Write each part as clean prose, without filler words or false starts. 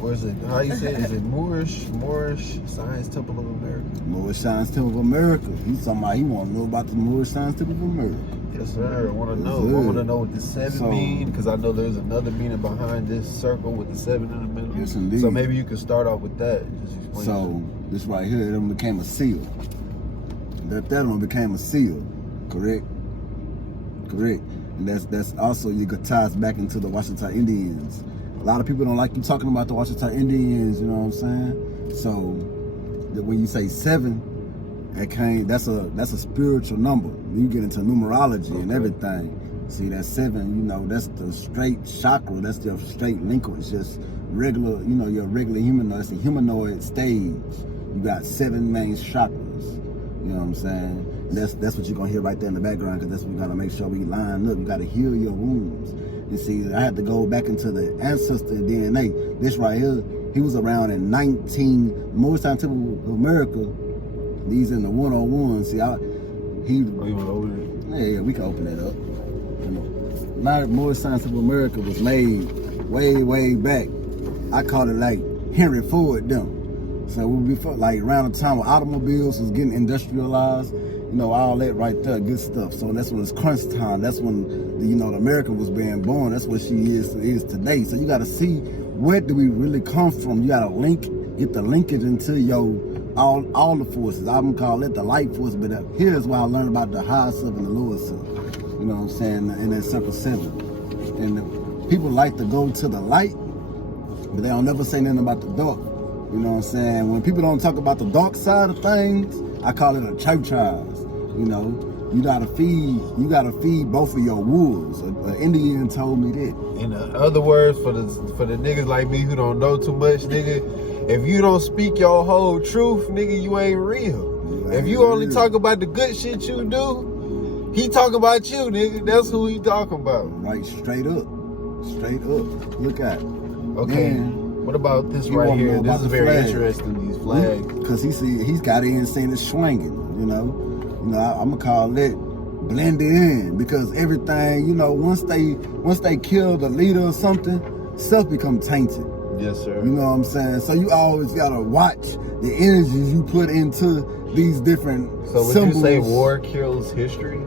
Where's it? How you say it? Is it Moorish Science Temple of America? Moorish Science Temple of America. He's talking about he want to know about the Moorish Science Temple of America. Yes, sir. I want to know. I want to know what the 7 mean, because I know there's another meaning behind this circle with the 7 in the middle. Yes, indeed. So maybe you could start off with that. Just explain. So this right here, that one became a seal. That one became a seal. Correct. And that's also you could ties back into the Washita Indians. A lot of people don't like you talking about the Washita Indians. You know what I'm saying? So when you say 7. That's a spiritual number. You get into numerology and everything. See, that 7, that's the straight chakra. That's the straight linkage. Just regular, your regular humanoid. It's a humanoid stage. You got 7 main chakras. You know what I'm saying? And that's what you're gonna hear right there in the background, because that's what we gotta make sure we line up. You gotta heal your wounds. You see, I had to go back into the ancestor DNA. This right here, he was around in Moorish Science Temple of America. These in the 101. See, you want to open it? Yeah, we can open it up. Moorish Science of America was made way back. I call it like Henry Ford them. So we felt like around the time when automobiles was getting industrialized, all that right there, good stuff. So that's when it's crunch time. That's when the America was being born. That's what she is today. So you got to see, where do we really come from? You got to get the linkage into your all the forces. I'm gonna call it the light force, but here's why I learned about the high self and the lower self. You know what I'm saying? In that circle 7. And people like to go to the light, but they don't never say nothing about the dark. You know what I'm saying? When people don't talk about the dark side of things, I call it a church house. You gotta feed both of your wolves. An Indian told me that. In other words, for the niggas like me who don't know too much, nigga, if you don't speak your whole truth, nigga, you ain't real. If you only talk about the good shit you do, he talk about you, nigga. That's who he talking about. Right, straight up. Look at it. Okay. Then, what about this right here? This is very interesting, these flags. Because he's got in saying it's swinging, I'm gonna call it blended in, because everything, once they kill the leader or something, stuff become tainted. Yes, sir. You know what I'm saying? So you always gotta watch the energies you put into these different symbols. Would you say war kills history?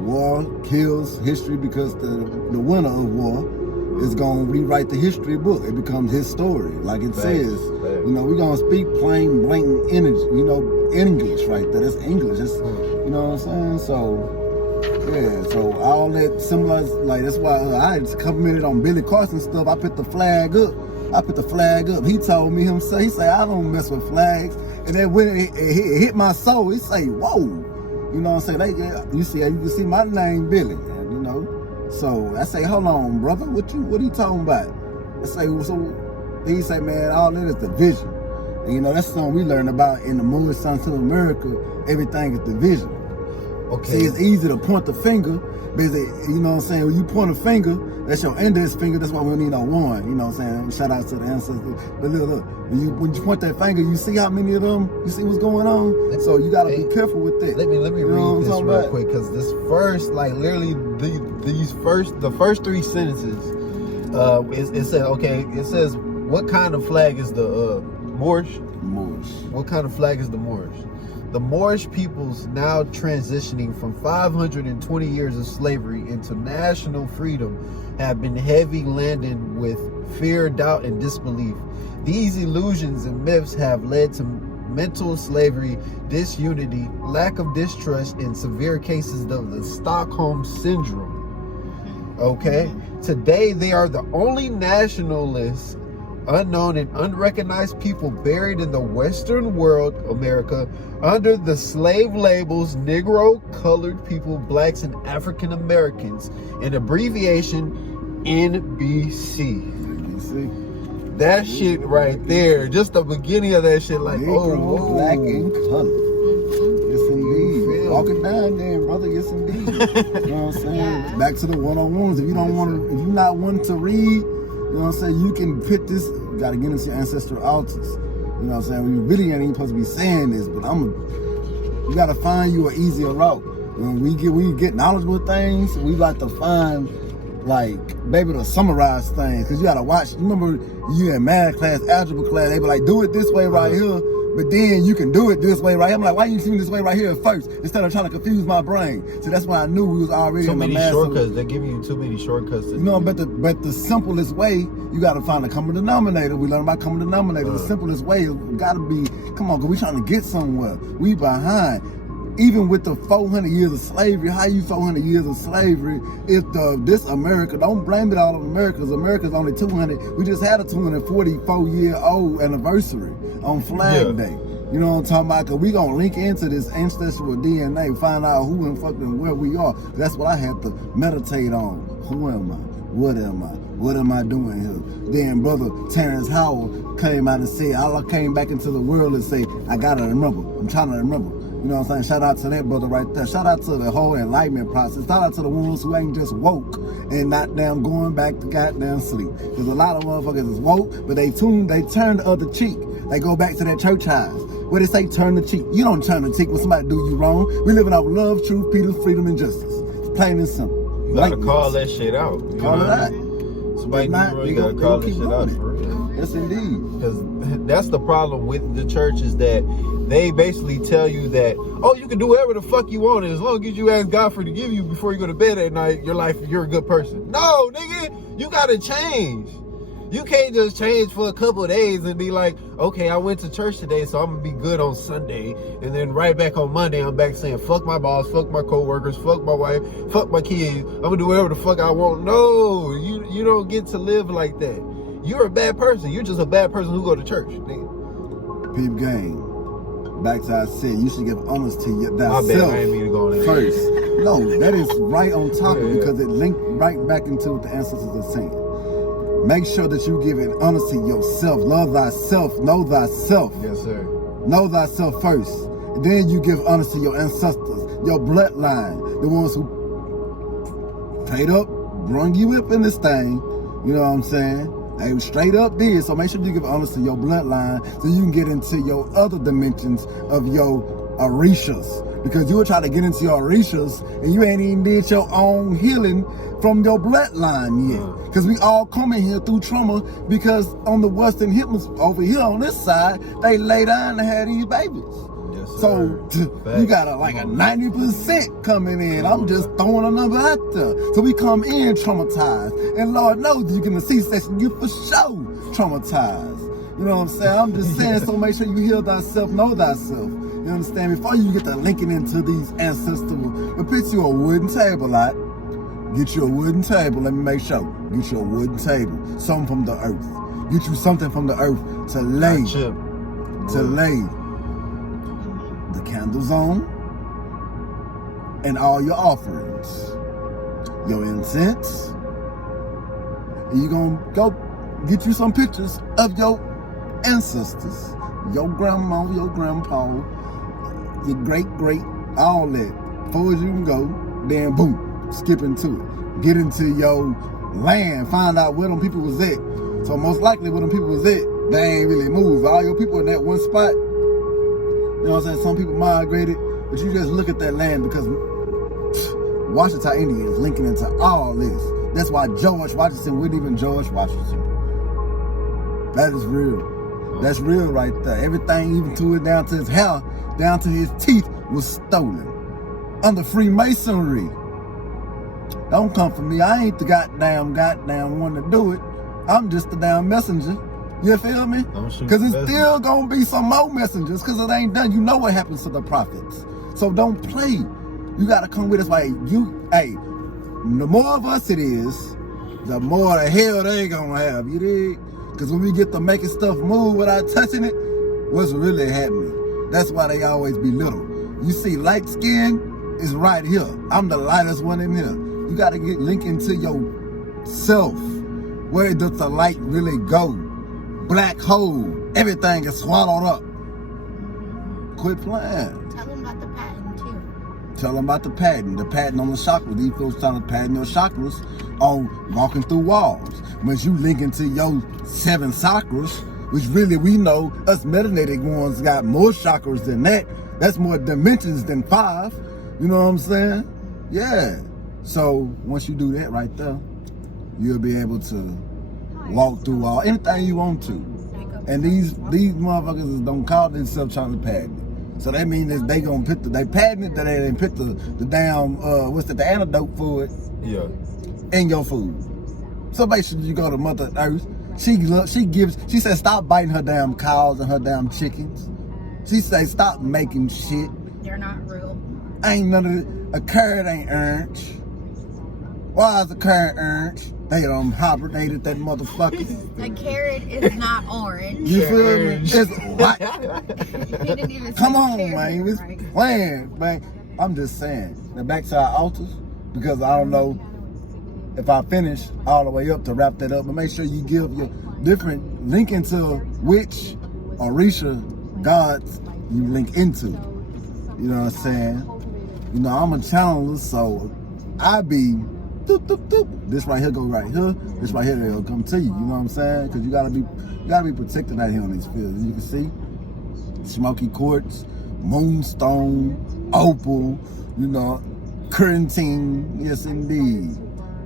War kills history, because the winner of war is gonna rewrite the history book. It becomes his story, like it says. We're gonna speak plain, blatant English right there. That's English. That's, you know what I'm saying? So yeah, so all that symbolize, like, that's why I just complimented on Billy Carson stuff. I put the flag up. He told me he say I don't mess with flags. And then when it hit my soul, he say, whoa. You know what I'm saying? You can see my name, Billy. So I say, hold on, brother, what are you talking about? I say, so he say, man, all that is division. And that's something we learned about in the Moorish Science of America. Everything is division. Okay. See, it's easy to point the finger, because you know what I'm saying, when you point a finger, that's your index finger. That's why we don't need no one. You know what I'm saying? Shout out to the ancestors. But look, when you point that finger, you see how many of them. You see what's going on. So you gotta be careful with that. Let me read this real quick, because this first, like, literally the first 3 sentences, it says, okay, it says, what kind of flag is the Moorish? What kind of flag is the Moorish? The Moorish peoples, now transitioning from 520 years of slavery into national freedom, have been heavy laden with fear, doubt, and disbelief. These illusions and myths have led to mental slavery, disunity, lack of distrust, and severe cases of the Stockholm Syndrome. Okay? Today, they are the only nationalists, unknown and unrecognized people buried in the Western world, America, under the slave labels Negro, colored people, blacks, and African Americans, in abbreviation NBC. That shit right there, just the beginning of that shit, like, Negro, whoa. Black, and colored. Yes, indeed. Walk it down there, brother. Yes, indeed. You know what I'm saying? Yeah. Back to the 101s. If you don't want to, if you're not wanting to read, you know what I'm saying, you can put this, you got to get into your ancestral altars. You know what I'm saying? We really ain't even supposed to be saying this, but you got to find you an easier route. When we get knowledgeable things, we like to find like, be able to summarize things. Because you got to watch. You remember you in math class, algebra class, they be like, do it this way right here. But then you can do it this way right here. I'm like, why you teaching this way right here at first instead of trying to confuse my brain? So that's why I knew we was already in the math. Too many shortcuts. They're giving you too many shortcuts. But the simplest way, you got to find a common denominator. We learn about common denominator. The simplest way got to be, come on, because we trying to get somewhere. We behind. Even with the 400 years of slavery, how you 400 years of slavery? If this America, don't blame it all on America, because America's only 200. We just had a 244-year-old anniversary on Flag Day. You know what I'm talking about? Because we going to link into this ancestral DNA, find out who and fucking where we are. That's what I have to meditate on. Who am I? What am I? What am I doing here? Then Brother Terrence Howard came out and said, I came back into the world and say, I got to remember. I'm trying to remember. You know what I'm saying? Shout out to that brother right there. Shout out to the whole enlightenment process. Shout out to the ones who ain't just woke and not damn going back to goddamn sleep. Because a lot of motherfuckers is woke, but they turn the other cheek. They go back to that church house where they say turn the cheek. You don't turn the cheek when somebody do you wrong. We living off love, truth, peace, freedom, and justice. It's plain and simple. You gotta call that shit out. Call it out. Somebody you gotta call that shit out for real. Yes, indeed. Because that's the problem with the church is that they basically tell you that, oh, you can do whatever the fuck you want, and as long as you ask God to give you before you go to bed at night, your life, you're a good person. No, nigga, you gotta change. You can't just change for a couple of days and be like, okay, I went to church today, so I'm gonna be good on Sunday, and then right back on Monday, I'm back saying, fuck my boss, fuck my co-workers, fuck my wife, fuck my kids, I'm gonna do whatever the fuck I want. No, you don't get to live like that. You're a bad person. You're just a bad person who go to church, nigga. Peep game. Back to I said, you should give honor to thyself. My bad, I ain't mean to go on that first. No, that is right on top of it, because it linked right back into what the ancestors are saying. Make sure that you give it honor to yourself. Love thyself. Know thyself. Yes, sir. Know thyself first. And then you give honor to your ancestors, your bloodline, the ones who paid up, brung you up in this thing. You know what I'm saying? They straight up did. So make sure you give honor to your bloodline so you can get into your other dimensions of your orishas. Because you were trying to get into your orishas and you ain't even did your own healing from your bloodline yet. Because we all coming here through trauma, because on the Western hemisphere, over here on this side, they lay down and have these babies. Yes, sir. So you got like a 90% coming in. I'm just throwing a number out there. So we come in traumatized. And Lord knows you get a C-section, you for sure traumatized. You know what I'm saying? I'm just saying, so make sure you heal thyself, know thyself. You understand? Before you get to linking into these ancestral, but put you a wooden table out. Get you a wooden table, let me make sure. Get you a wooden table, something from the earth. Get you something from the earth to lay. Lay the candles on and all your offerings. Your incense. And you're gonna go get you some pictures of your ancestors. Your grandma, your grandpa, your great, all that. Far as you can go, then boom. Skip into it. Get into your land. Find out where them people was at. So most likely where them people was at, they ain't really moved. All your people in that one spot, you know what I'm saying? Some people migrated, but you just look at that land because Washington Indians linking into all this. That's why George Washington wasn't even George Washington. That is real. That's real right there. Everything, even to it, down to his hair, down to his teeth, was stolen. Under Freemasonry. Don't come for me. I ain't the goddamn one to do it. I'm just the damn messenger. You feel me? Because it's still gonna be some more messengers, because it ain't done. You know what happens to the prophets. So don't play. You gotta come with us. Like the more of us it is, the more the hell they gonna have. You dig? Because when we get to making stuff move without touching it, what's really happening? That's why they always be little. You see, light skin is right here. I'm the lightest one in here. You got to get linked into yourself. Where does the light really go? Black hole. Everything is swallowed up. Quit playing. Tell them about the patent, too. Tell them about the patent. The patent on the chakras. These folks trying to patent your chakras on walking through walls. Once you link into your 7 chakras, which really we know us melanated ones got more chakras than that. That's more dimensions than 5. You know what I'm saying? Yeah. So once you do that right there, you'll be able to walk through anything you want to. And these motherfuckers don't call themselves trying to patent it. So that means that they gonna put they patent it, that they didn't put the damn the antidote for it in your food. So basically you go to Mother Earth, she said stop biting her damn cows and her damn chickens. She say stop making shit. They're not real. Ain't none of it. A carrot ain't orange. Why is a carrot orange? They done hibernated that motherfucker. A carrot is not orange. You feel me? It's white. He didn't even Come say on, carrot, man. It's right? playing, man. I'm just saying. Now back to our altars, because I don't know if I finish all the way up to wrap that up, but make sure you give your different link into which Orisha gods you link into. You know what I'm saying? You know, I'm a channeler, so I be doop, doop, doop. This right here go right here. This right here they'll come to you. You know what I'm saying? Because you gotta be protected out here on these fields. You can see smoky quartz, moonstone, opal. You know, currentine. Yes indeed.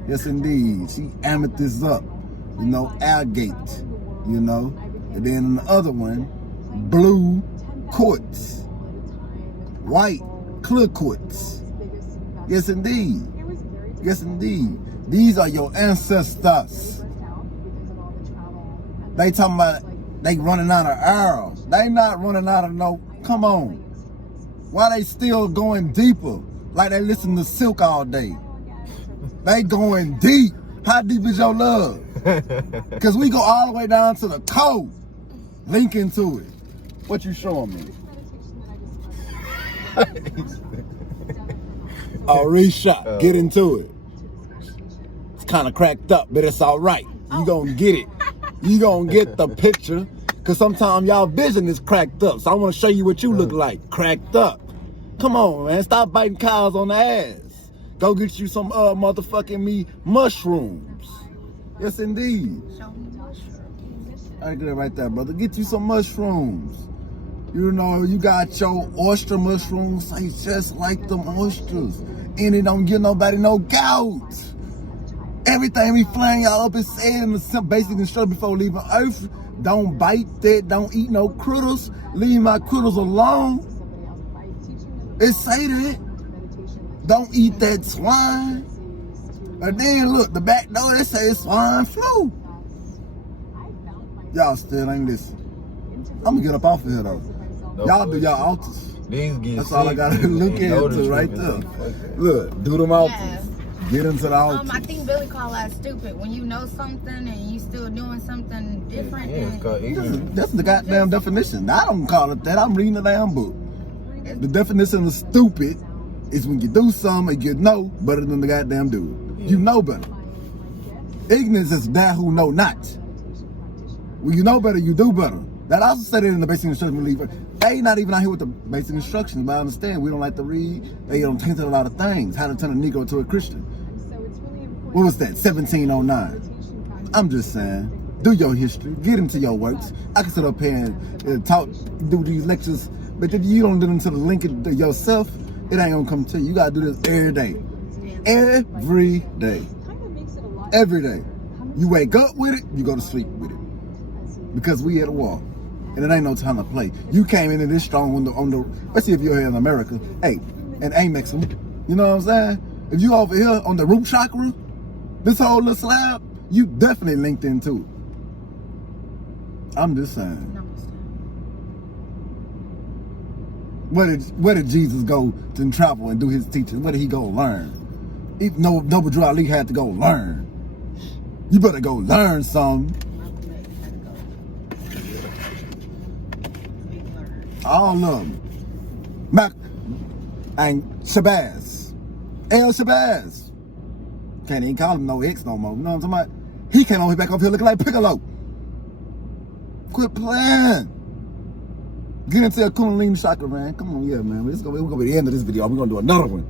Yes indeed. See amethyst up. You know, agate. You know, and then the other one, blue quartz, white clear quartz. Yes indeed. Yes, indeed. These are your ancestors. They talking about they running out of arrows. They not running out of no. Come on. Why they still going deeper? Like they listen to Silk all day. They going deep. How deep is your love? Because we go all the way down to the toe. Link into it. What you showing me? Orisha, get into it. It's kind of cracked up, but it's all right. You gonna get it. You gonna get the picture. Because sometimes y'all vision is cracked up. So I want to show you what you look like. Cracked up. Come on, man. Stop biting cows on the ass. Go get you some motherfucking mushrooms. Yes, indeed. Right there, right there, brother. Get you some mushrooms. You know, you got your oyster mushrooms, taste just like them oysters. And it don't give nobody no gout. Everything we flying y'all up is saying in the basic instruction before leaving Earth. Don't bite that, don't eat no critters. Leave my critters alone. It say that. Don't eat that swine. And then look, the back door, they say it's swine flu. Y'all still ain't listening. I'm gonna get up off of here though. Y'all do y'all altars. That's all I gotta look into right there. Look, do them altars. Yeah. Get into the altars. I think Billy called that stupid. When you know something and you still doing something different. That's the goddamn definition. I don't call it that. I'm reading the damn book. The definition of stupid is when you do something and you know better than the goddamn dude. You know better. Ignorance is that who know not. When you know better, you do better. That also said it in the basic instruction believer. They not even out here with the basic instructions, but I understand we don't like to read. They don't think a lot of things. How to turn a Negro to a Christian. What was that? 1709. I'm just saying, do your history, get into your works. I can sit up here and talk, do these lectures, but if you don't do them to the link it yourself, it ain't gonna come to you. You gotta do this every day. Every day. Every day. You wake up with it, you go to sleep with it. Because we at a war. And it ain't no time to play. You came in this strong on the especially if you're here in America. Hey, and Amex them. You know what I'm saying? If you over here on the root chakra, this whole little slab, you definitely linked into it. I'm just saying. Where did Jesus go to travel and do his teaching? Where did he go learn? Noble Drew Ali had to go learn. You better go learn something. All of them. Mac and Shabazz. El Shabazz. Can't even call him no X no more. You know what I'm talking about? He came on back up here looking like Piccolo. Quit playing. Get into a Kundalini chakra, man. Come on, yeah, man. We're gonna be the end of this video. We're gonna do another one.